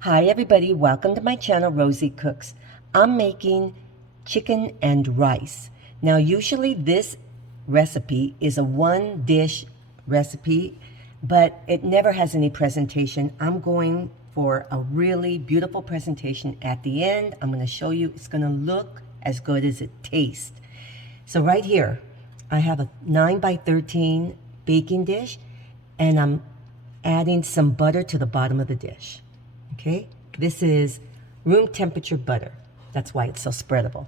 Hi everybody, welcome to my channel, Rosie Cooks. I'm making chicken and rice. Now usually this recipe is a one dish recipe, but it never has any presentation. I'm going for a really beautiful presentation at the end. I'm going to show you it's going to look as good as it tastes. So right here, I have a 9 by 13 baking dish, and I'm adding some butter to the bottom of the dish. Okay, this is room temperature butter. That's why it's so spreadable.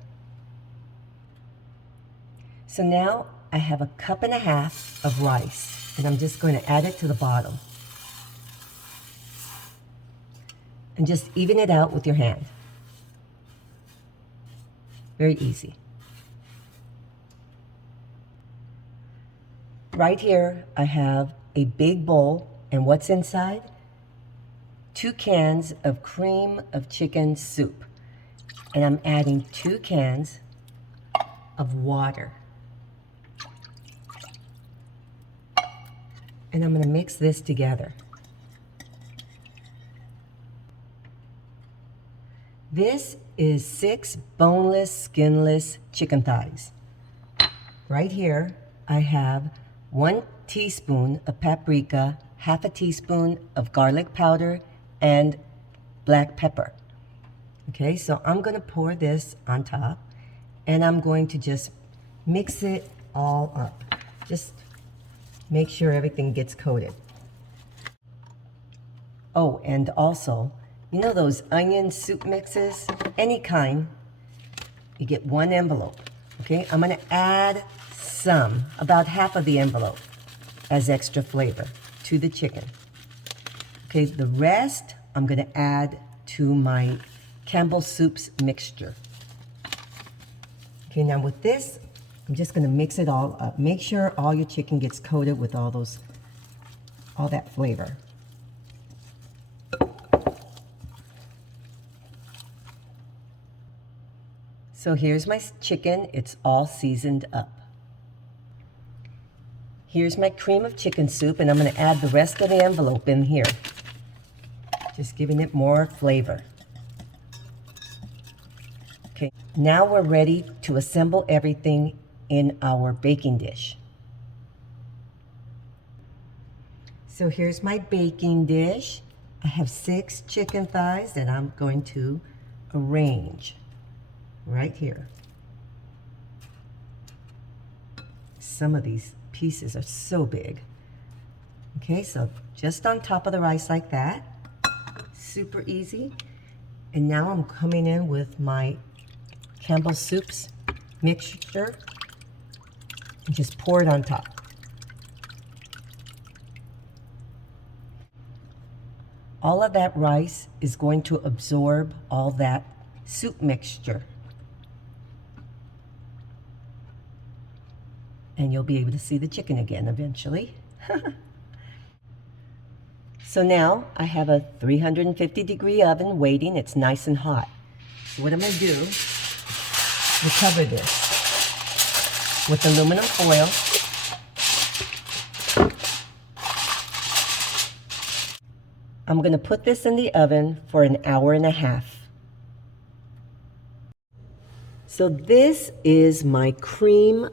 So now I have a cup and a half of rice, and I'm just going to add it to the bottom. And just even it out with your hand. Very easy. Right here, I have a big bowl, and what's inside? 2 cans of cream of chicken soup. And I'm adding 2 cans of water. And I'm going to mix this together. This is 6 boneless, skinless chicken thighs. Right here, I have 1 teaspoon of paprika, half a teaspoon of garlic powder, and black pepper. Okay, so I'm going to pour this on top, and I'm going to just mix it all up. Just make sure everything gets coated. Oh, and also, you know those onion soup mixes? Any kind, you get 1 envelope. Okay, I'm going to add some, about half of the envelope, as extra flavor to the chicken. Okay, the rest I'm going to add to my Campbell's soups mixture. Okay, now with this, I'm just going to mix it all up. Make sure all your chicken gets coated with all that flavor. So here's my chicken. It's all seasoned up. Here's my cream of chicken soup, and I'm going to add the rest of the envelope in here. Just giving it more flavor. Okay, now we're ready to assemble everything in our baking dish. So here's my baking dish. I have 6 chicken thighs that I'm going to arrange right here. Some of these pieces are so big. Okay, so just on top of the rice like that. Super easy. And now I'm coming in with my Campbell's soups mixture and just pour it on top. All of that rice is going to absorb all that soup mixture. And you'll be able to see the chicken again eventually. So now I have a 350-degree oven waiting. It's nice and hot. So what I'm going to do is cover this with aluminum foil. I'm going to put this in the oven for an hour and a half. So this is my cream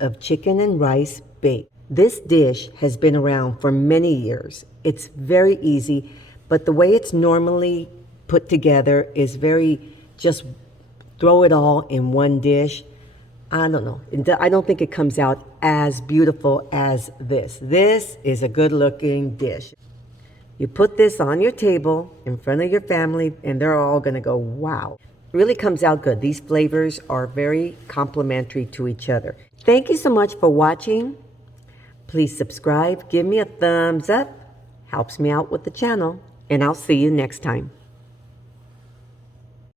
of chicken and rice baked. This dish has been around for many years. It's very easy, but the way it's normally put together is just throw it all in one dish. I don't know. I don't think it comes out as beautiful as this. This is a good looking dish. You put this on your table in front of your family, and they're all gonna go, wow. It really comes out good. These flavors are very complementary to each other. Thank you so much for watching. Please subscribe, give me a thumbs up, helps me out with the channel, and I'll see you next time.